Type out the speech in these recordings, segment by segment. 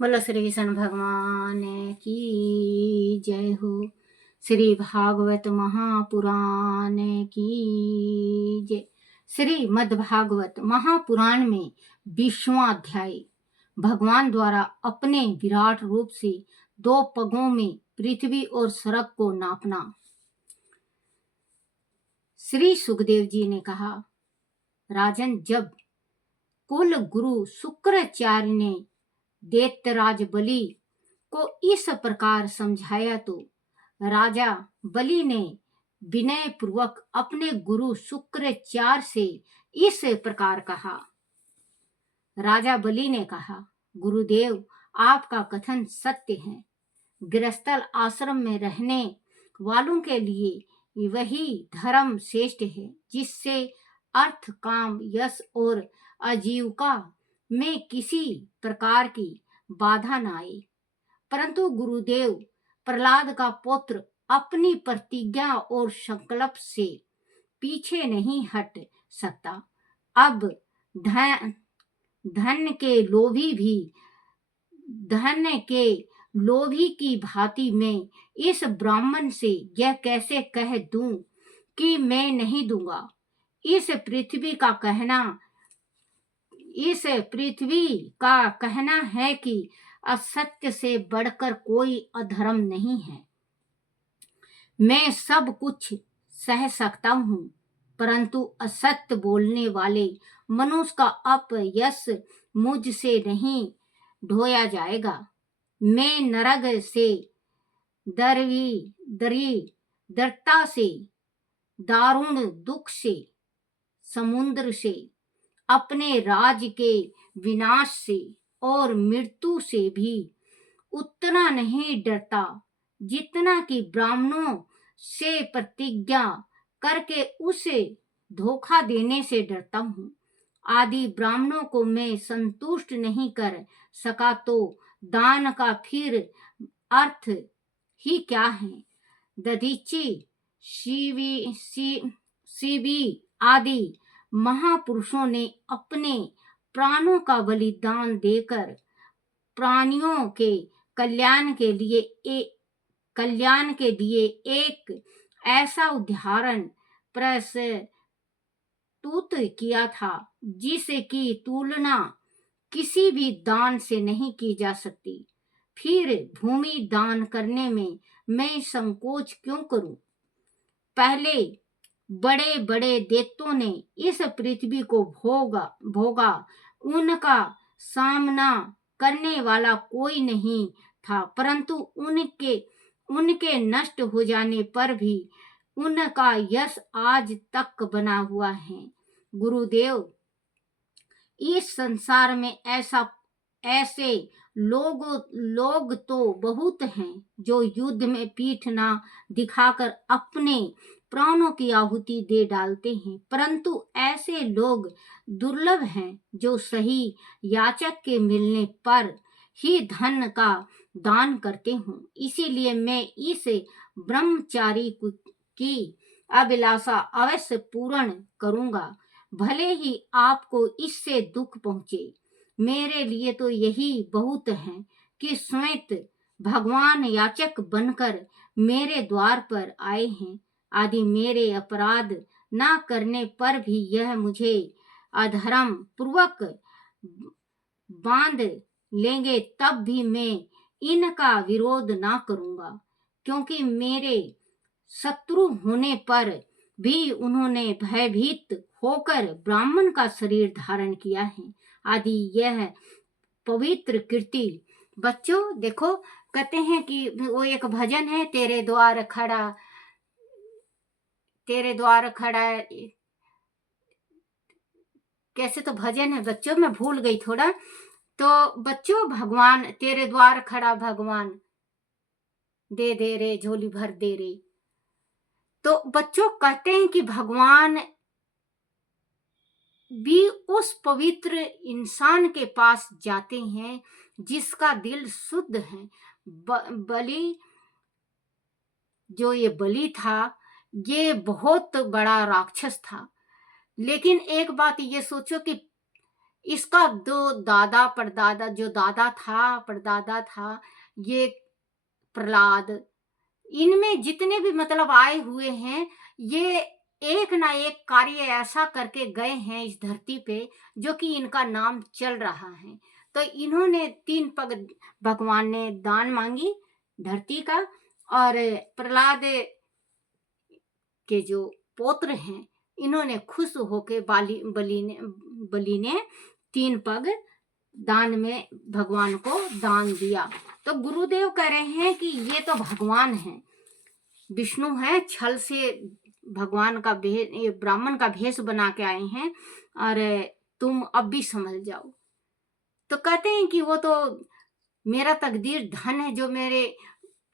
बोलो श्री कृष्ण भगवान की जय हो। श्री भागवत महापुराण की जय। श्री मद्भागवत महापुराण में 20वां अध्याय। भगवान द्वारा अपने विराट रूप से 2 पगों में पृथ्वी और सड़क को नापना। श्री सुखदेव जी ने कहा, राजन, जब कुल गुरु शुक्राचार्य ने दैत्यराज बलि को इस प्रकार समझाया तो राजा बलि ने विनय पूर्वक अपने गुरु शुक्राचार्य से इस प्रकार कहा। राजा बलि ने कहा, गुरुदेव, आपका कथन सत्य है। गृहस्थल आश्रम में रहने वालों के लिए वही धर्म श्रेष्ठ है जिससे अर्थ, काम, यश और आजीविका में किसी प्रकार की बाधा न आए। परंतु गुरुदेव, प्रहलाद का पुत्र अपनी प्रतिज्ञा और संकल्प से पीछे नहीं हट सकता। अब धन के लोभी की भांति मैं इस ब्राह्मण से यह कैसे कह दूं कि मैं नहीं दूंगा। इस पृथ्वी का कहना है कि असत्य से बढ़कर कोई अधर्म नहीं है। मैं सब कुछ सह सकता हूँ, परंतु असत्य बोलने वाले मनुष्य का अपयश मुझसे नहीं ढोया जाएगा। मैं नरक से, दरिद्रता से, दारुण दुख से, समुद्र से, अपने राज्य के विनाश से और मृत्यु से भी उतना नहीं डरता जितना कि ब्राह्मणों से प्रतिज्ञा करके उसे धोखा देने से डरता हूँ। आदि ब्राह्मणों को मैं संतुष्ट नहीं कर सका तो दान का फिर अर्थ ही क्या है। दधीची, शिवी आदि महापुरुषों ने अपने प्राणों का बलिदान देकर प्राणियों के कल्याण के लिए एक ऐसा उदाहरण प्रस्तुत किया था जिसकी तुलना किसी भी दान से नहीं की जा सकती। फिर भूमि दान करने में मैं संकोच क्यों करूं। पहले बड़े बड़े दैत्यों ने इस पृथ्वी को भोगा, उनका सामना करने वाला कोई नहीं था, परंतु उनके नष्ट हो जाने पर भी उनका यश आज तक बना हुआ है। गुरुदेव, इस संसार में ऐसे लोग तो बहुत हैं जो युद्ध में पीठ ना दिखाकर अपने प्राणों की आहुति दे डालते हैं, परंतु ऐसे लोग दुर्लभ हैं जो सही याचक के मिलने पर ही धन का दान करते हों। इसीलिए मैं इस ब्रह्मचारी की अभिलाषा अवश्य पूर्ण करूंगा, भले ही आपको इससे दुख पहुंचे। मेरे लिए तो यही बहुत है कि स्वयं भगवान याचक बनकर मेरे द्वार पर आए हैं। आदि मेरे अपराध ना करने पर भी यह मुझे अधर्म पूर्वक बांध लेंगे, तब भी मैं इनका विरोध ना करूंगा, क्योंकि मेरे शत्रु होने पर भी उन्होंने भयभीत होकर ब्राह्मण का शरीर धारण किया है। आदि यह पवित्र कीर्ति। बच्चों देखो, कहते हैं कि वो एक भजन है, तेरे द्वार खड़ा कैसे तो भजन है बच्चों, मैं भूल गई थोड़ा। तो बच्चों, भगवान तेरे द्वार खड़ा, भगवान दे दे रे झोली भर दे रे। तो बच्चों कहते हैं कि भगवान भी उस पवित्र इंसान के पास जाते हैं जिसका दिल शुद्ध है। बलि, जो ये बलि था, ये बहुत बड़ा राक्षस था। लेकिन एक बात ये सोचो कि इसका दो दादा परदादा, जो दादा था परदादा था, ये प्रहलाद, इनमें जितने भी मतलब आए हुए हैं, ये एक ना एक कार्य ऐसा करके गए हैं इस धरती पे जो कि इनका नाम चल रहा है। तो इन्होंने 3 पग भगवान ने दान मांगी धरती का, और प्रहलाद के जो पौत्र हैं, इन्होंने खुश होके बलि ने 3 पग दान में भगवान को दान दिया। तो गुरुदेव कह रहे हैं कि ये तो भगवान है, विष्णु है, छल से भगवान का भेष, ये ब्राह्मण का भेष बना के आए हैं, और तुम अब भी समझ जाओ। तो कहते हैं कि वो तो मेरा तकदीर धन है जो मेरे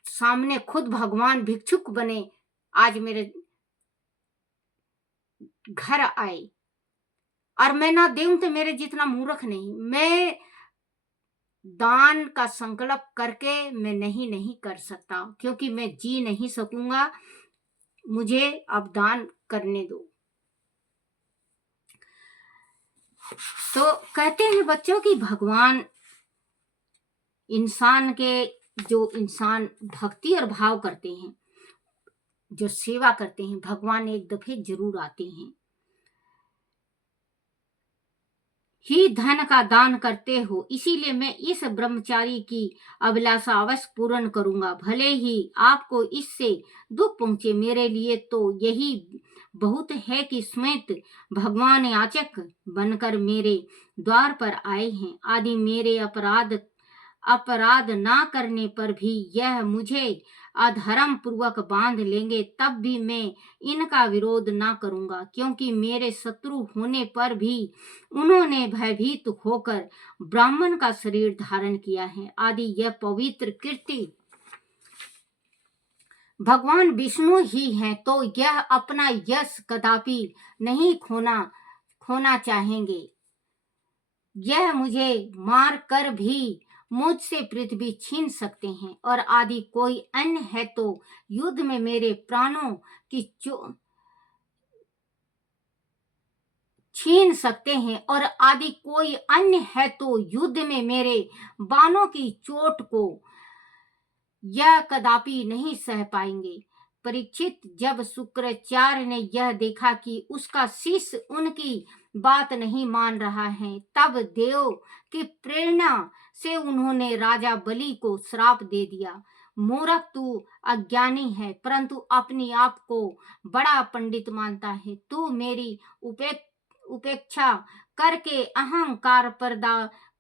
सामने खुद भगवान भिक्षुक बने, आज मेरे घर आए, और मैं ना देऊं तो मेरे जितना मूर्ख नहीं। मैं दान का संकल्प करके मैं नहीं कर सकता, क्योंकि मैं जी नहीं सकूंगा, मुझे अब दान करने दो। तो कहते हैं बच्चों कि भगवान इंसान के, जो इंसान भक्ति और भाव करते हैं, जो सेवा करते हैं, भगवान एक दफे जरूर आते हैं। ही धन का दान करते हो, इसीलिए मैं इस ब्रह्मचारी की अभिलाषा अवश्य पूर्ण करूंगा, भले ही आपको इससे दुख पहुंचे। मेरे लिए तो यही बहुत है कि स्वयं भगवान याचक बनकर मेरे द्वार पर आए हैं। आदि मेरे अपराध ना करने पर भी यह मुझे अधर्म पूर्वक बांध लेंगे, तब भी मैं इनका विरोध ना करूंगा, क्योंकि मेरे शत्रु होने पर भी उन्होंने भयभीत होकर ब्राह्मण का शरीर धारण किया है। आदि यह पवित्र कीर्ति भगवान विष्णु ही हैं, तो यह अपना यश कदापि नहीं खोना चाहेंगे। यह मुझे मार कर भी मुझसे पृथ्वी छीन सकते हैं, और आदि कोई अन्य है तो युद्ध में मेरे प्राणों की छीन सकते हैं, और आदि कोई अन्य है तो युद्ध में मेरे बाणों की चोट को यह कदापि नहीं सह पाएंगे। परीक्षित, जब शुक्राचार्य ने यह देखा कि उसका शिष्य उनकी बात नहीं मान रहा है, तब देव की प्रेरणा से उन्होंने राजा बलि को श्राप दे दिया। मूर्ख, तू अज्ञानी है, परंतु अपने आप को बड़ा पंडित मानता है। तू मेरी उपेक्षा करके अहंकार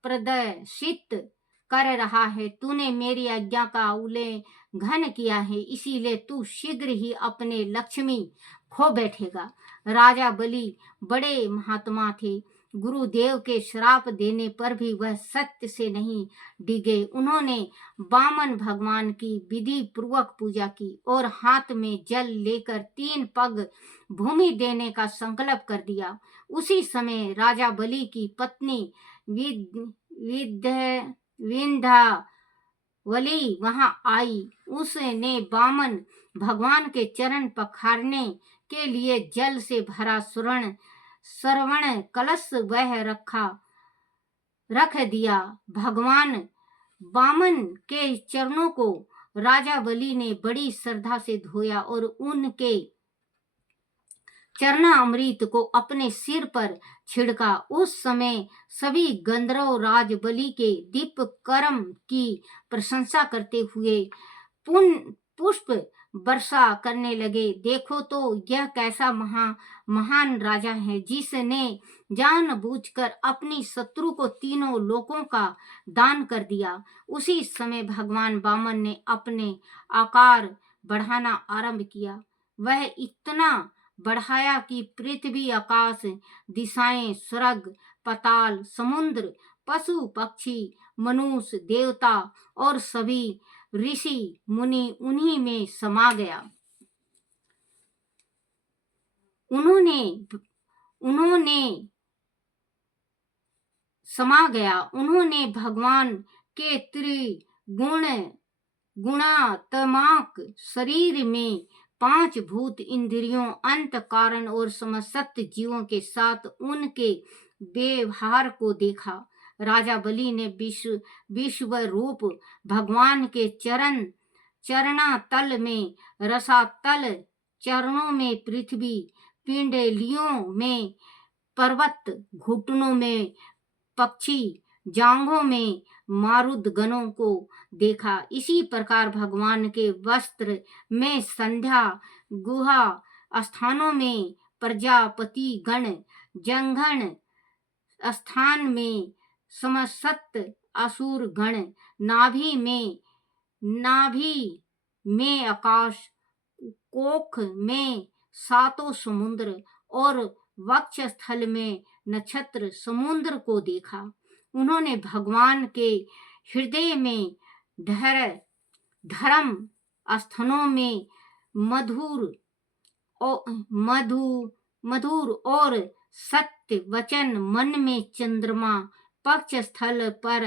प्रदर्शित कर रहा है। तूने मेरी आज्ञा का उल्लंघन किया है, इसीलिए तू शीघ्र ही अपने लक्ष्मी खो बैठेगा। राजा बलि बड़े महात्मा थे, गुरुदेव के श्राप देने पर भी वह सत्य से नहीं डिगे। उन्होंने वामन भगवान की विधि पूर्वक पूजा की और हाथ में जल लेकर 3 पग भूमि देने का संकल्प कर दिया। उसी समय राजा बलि की पत्नी विंध्यावली वहां आई। उसने वामन भगवान के चरण पखारने के लिए जल से भरा श्रवण कलश वह रख दिया। भगवान वामन के चरणों को राजा बलि ने बड़ी श्रद्धा से धोया और उनके चरना अमृत को अपने सिर पर छिड़का। उस समय सभी गंधर्व राज बलि के दीप कर्म की प्रशंसा करते हुए पुष्प वर्षा करने लगे। देखो तो यह कैसा महान राजा है, जिसने जानबूझकर अपनी शत्रु को 3 लोकों का दान कर दिया। उसी समय भगवान वामन ने अपने आकार बढ़ाना आरंभ किया। वह इतना बढ़ाया कि पृथ्वी, आकाश, दिशाएं, स्वर्ग, पाताल, समुद्र, पशु पक्षी, मनुष्य, देवता और सभी ऋषि मुनि उन्हीं में समा गया। उन्होंने भगवान के गुणात्मक शरीर में 5 भूत इंद्रियों, अंत कारण और समस्त जीवों के साथ उनके व्यवहार को देखा। राजा बलि ने विश्व रूप भगवान के चरणातल में रसातल, चरणों में पृथ्वी, पिंडलियों में पर्वत, घुटनों में पक्षी, जांघों में मारुद गणों को देखा। इसी प्रकार भगवान के वस्त्र में संध्या, गुहा स्थानों में प्रजापति गण, जंघन स्थान में समसत असुर गण, नाभि में आकाश, कोख में सातों समुद्र और वक्षस्थल में नक्षत्र समुद्र को देखा। उन्होंने भगवान के हृदय में धर्म स्थनों में मधुर और सत्य वचन, मन में चंद्रमा, पक्षस्थल पर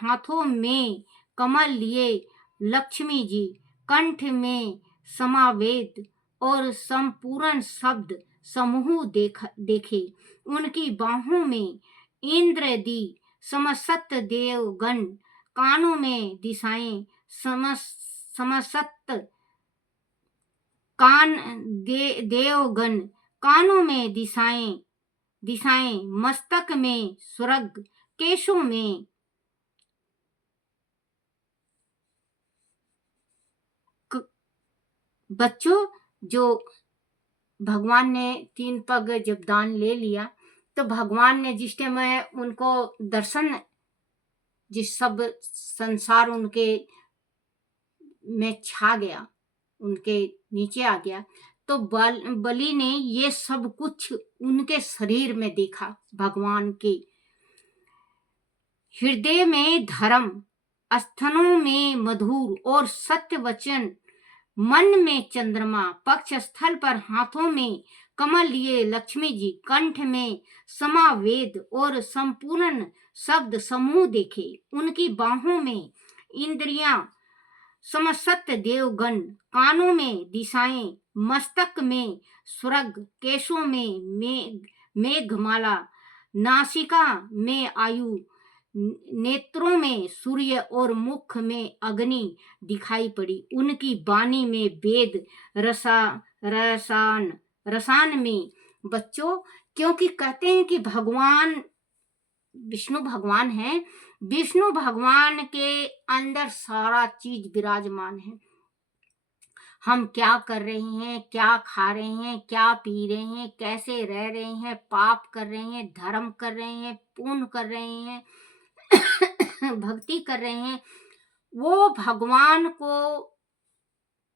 हाथों में कमल लिए लक्ष्मी जी, कंठ में समावेद और संपूर्ण शब्द समूह देखे। उनकी बाहों में इंद्रदी समसत देवगण, कानों में दिशाएं समसत देवगण, कानों में दिशाएं, मस्तक में स्वर्ग, केशों में बच्चों, जो भगवान ने 3 पग जब दान ले लिया तो भगवान ने जिस टाइम उनको दर्शन, जिस सब संसार उनके में छा गया, उनके नीचे आ गया, तो बलि ने ये सब कुछ उनके शरीर में देखा। भगवान के हृदय में धर्म, स्तनों में मधुर और सत्य वचन, मन में चंद्रमा, पक्षस्थल पर हाथों में कमल लिए लक्ष्मी जी, कंठ में समावेद और संपूर्ण शब्द समूह देखे। उनकी बाहों में इंद्रियां समसत देवगण, कानों में दिशाएं, मस्तक में स्वर्ग, केशों में मेघमाला, नासिका में आयु, नेत्रों में सूर्य और मुख में अग्नि दिखाई पड़ी। उनकी वाणी में वेद, रसान में बच्चों, क्योंकि कहते हैं कि भगवान विष्णु भगवान है, विष्णु भगवान के अंदर सारा चीज विराजमान है। हम क्या कर रहे हैं, क्या खा रहे हैं, क्या पी रहे हैं, कैसे रह रहे हैं, पाप कर रहे हैं, धर्म कर रहे हैं, पुण्य कर रहे हैं, भक्ति कर रहे हैं, वो भगवान को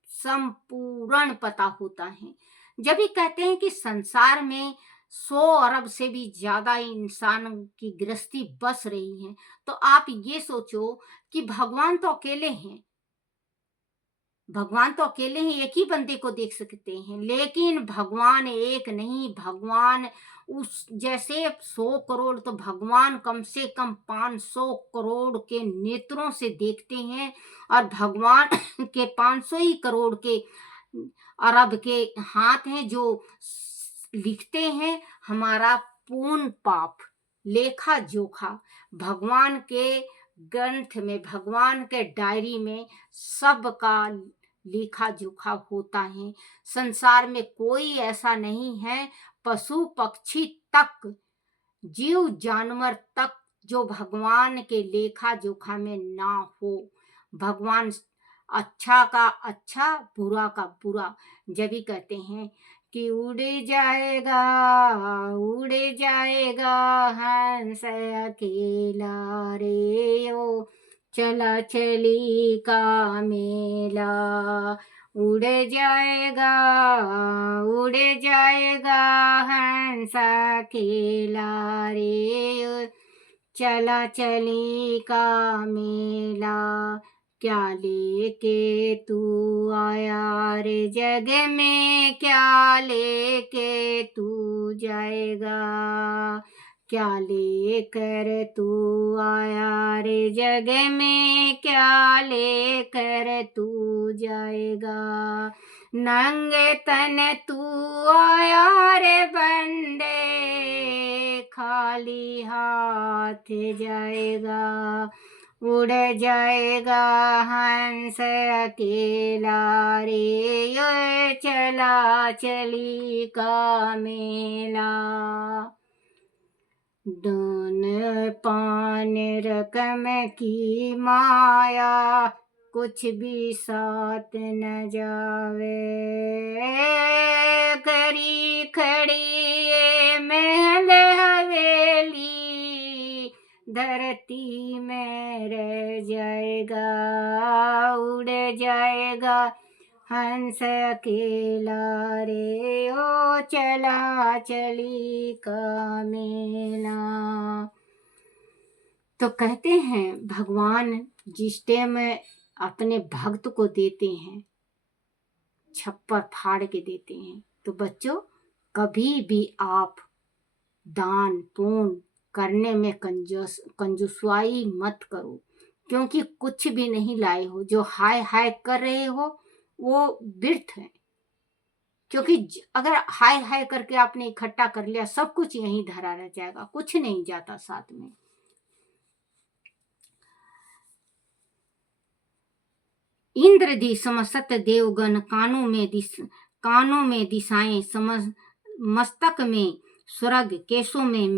संपूर्ण पता होता है। जब भी कहते हैं कि संसार में 100 अरब से भी ज्यादा इंसान की गृहस्थी बस रही है, तो आप ये सोचो कि भगवान तो अकेले हैं, भगवान तो अकेले ही एक ही बंदे को देख सकते हैं, लेकिन भगवान एक नहीं, भगवान उस जैसे 100 करोड़, तो भगवान कम से कम 500 करोड़ के नेत्रों से देखते हैं। और भगवान के 500 ही करोड़ के अरब के हाथ हैं जो लिखते हैं हमारा पूर्ण पाप, लेखा जोखा। भगवान के ग्रंथ में, भगवान के डायरी में सबका लेखा जोखा होता है। संसार में कोई ऐसा नहीं है, पशु पक्षी तक, जीव जानवर तक, जो भगवान के लेखा जोखा में ना हो। भगवान अच्छा का अच्छा, बुरा का बुरा। जब भी कहते हैं कि उड़ जाएगा हंस अकेला रे, ओ चला चली का मेला, उड़ जाएगा हंस अकेला रे, चला चली का मेला। क्या लेके तू आया रे जग में, क्या लेके तू जाएगा, क्या लेकर तू आया रे जग में, क्या लेकर तू जाएगा। नंगे तन तू आया रे बंदे, खाली हाथ जाएगा, उड़ जाएगा हंस अकेला रे, ये चला चली का मेला। दोन पान रकम की माया, कुछ भी साथ न जावे, करी खड़ी ये महल हवेली, धरती में रह जाएगा, उड़ जाएगा हंस अकेला रे, ओ चला चली का मेला। तो कहते हैं भगवान जिस टाइम अपने भक्त को देते हैं, छप्पर फाड़ के देते हैं। तो बच्चों, कभी भी आप दान पुण्य करने में कंजूसवाई मत करो, क्योंकि कुछ भी नहीं लाए हो। जो हाय हाय कर रहे हो वो व्यर्थ है, क्योंकि अगर हाय हाय करके आपने इकट्ठा कर लिया, सब कुछ यहीं धरा रह जाएगा, कुछ नहीं जाता साथ में। इंद्र दी समस्त देवगण, कानों में दिशाएं, मस्तक में स्वर्ग, केशों में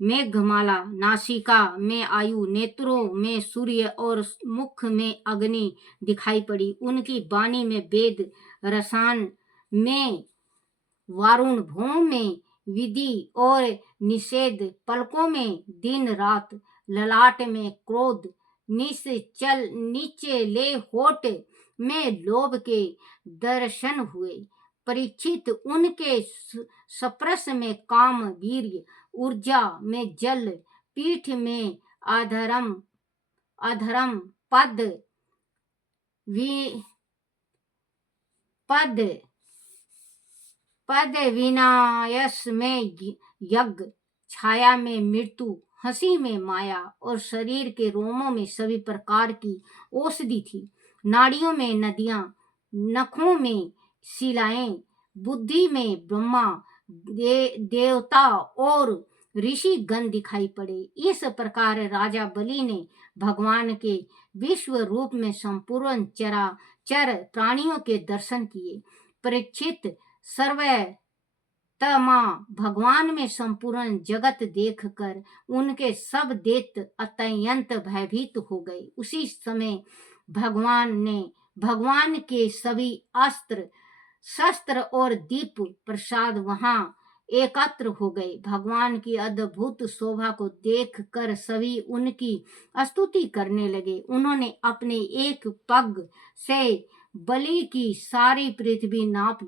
मेघमाला, नासिका में आयु, नेत्रों में सूर्य और मुख में अग्नि दिखाई पड़ी। उनकी वाणी में वेद, रसान में वारुण, भौं में विधि और निषेध, पलकों में दिन रात, ललाट में क्रोध, नीचे होठ में लोभ के दर्शन हुए। परीक्षित, उनके स्पर्श में काम, वीर्य, ऊर्जा में जल, पीठ में अधर्म पद विनायस में यज्ञ, छाया में मृत्यु, हंसी में माया और शरीर के रोमों में सभी प्रकार की औषधि थी। नाड़ियों में नदियां, नखों में शिलाएं, बुद्धि में ब्रह्मा, देवता और ऋषि गण दिखाई पड़े। इस प्रकार राजा बलि ने भगवान के विश्व रूप में संपूर्ण चर प्राणियों के दर्शन किए। परीक्षित, सर्वतमा भगवान में संपूर्ण जगत देखकर उनके सब दैत्य अत्यंत भयभीत हो गए। उसी समय भगवान के सभी अस्त्र शस्त्र और दीप प्रसाद वहां एकत्र हो गए। भगवान की अद्भुत शोभा को देखकर सभी उनकी स्तुति करने लगे। उन्होंने अपने एक पग से बलि की सारी पृथ्वी नाप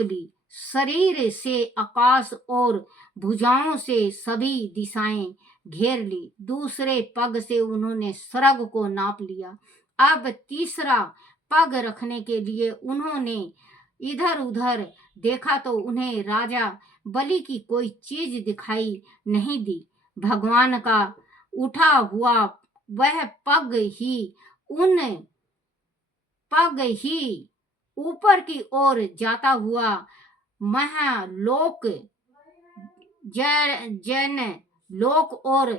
ली, शरीर से आकाश और भुजाओं से सभी दिशाएं घेर ली। दूसरे पग से उन्होंने स्वर्ग को नाप लिया। अब तीसरा पग रखने के लिए उन्होंने इधर उधर देखा तो उन्हें राजा बलि की कोई चीज दिखाई नहीं दी। भगवान का उठा हुआ वह पग ही ऊपर की ओर जाता हुआ महालोक, जन लोक और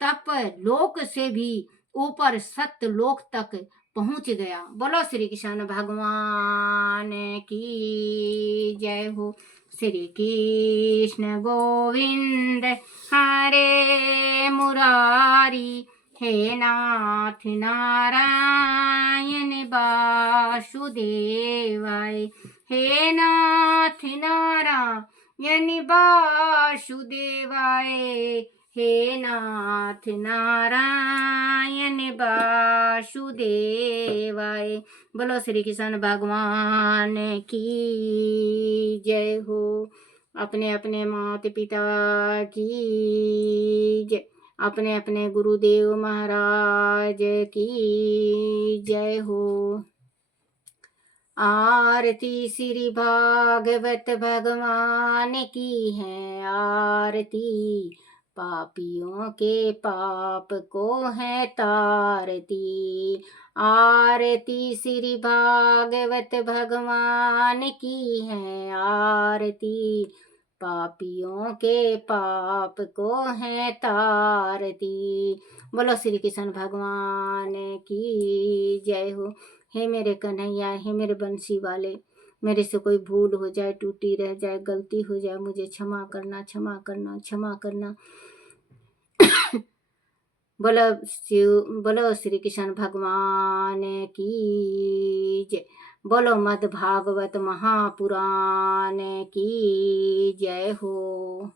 तप लोक से भी ऊपर सत्यलोक तक पहुंच गया। बोलो श्री कृष्ण भगवान की जय हो। श्री कृष्ण गोविंद हरे मुरारी, हे नाथ नारायण वासुदेवाय, हे नाथ नारायण वासुदेवाय, हे नाथ नारायण वासुदेवाय। बोलो श्री कृष्ण भगवान की जय हो। अपने अपने माता पिता की जय, अपने अपने गुरुदेव महाराज की जय हो। आरती श्री भागवत भगवान की है, आरती पापियों के पाप को है तारती। आरती श्री भागवत भगवान की है आरती। पापियों के पाप को है तारती। बोलो श्री कृष्ण भगवान की जय हो। हे मेरे कन्हैया, हे मेरे बंसी वाले, मेरे से कोई भूल हो जाए, टूटी रह जाए, गलती हो जाए, मुझे क्षमा करना, क्षमा करना, क्षमा करना। बोलो बोलो श्री कृष्ण भगवान की जय। बोलो मद् भागवत महापुराण की जय हो।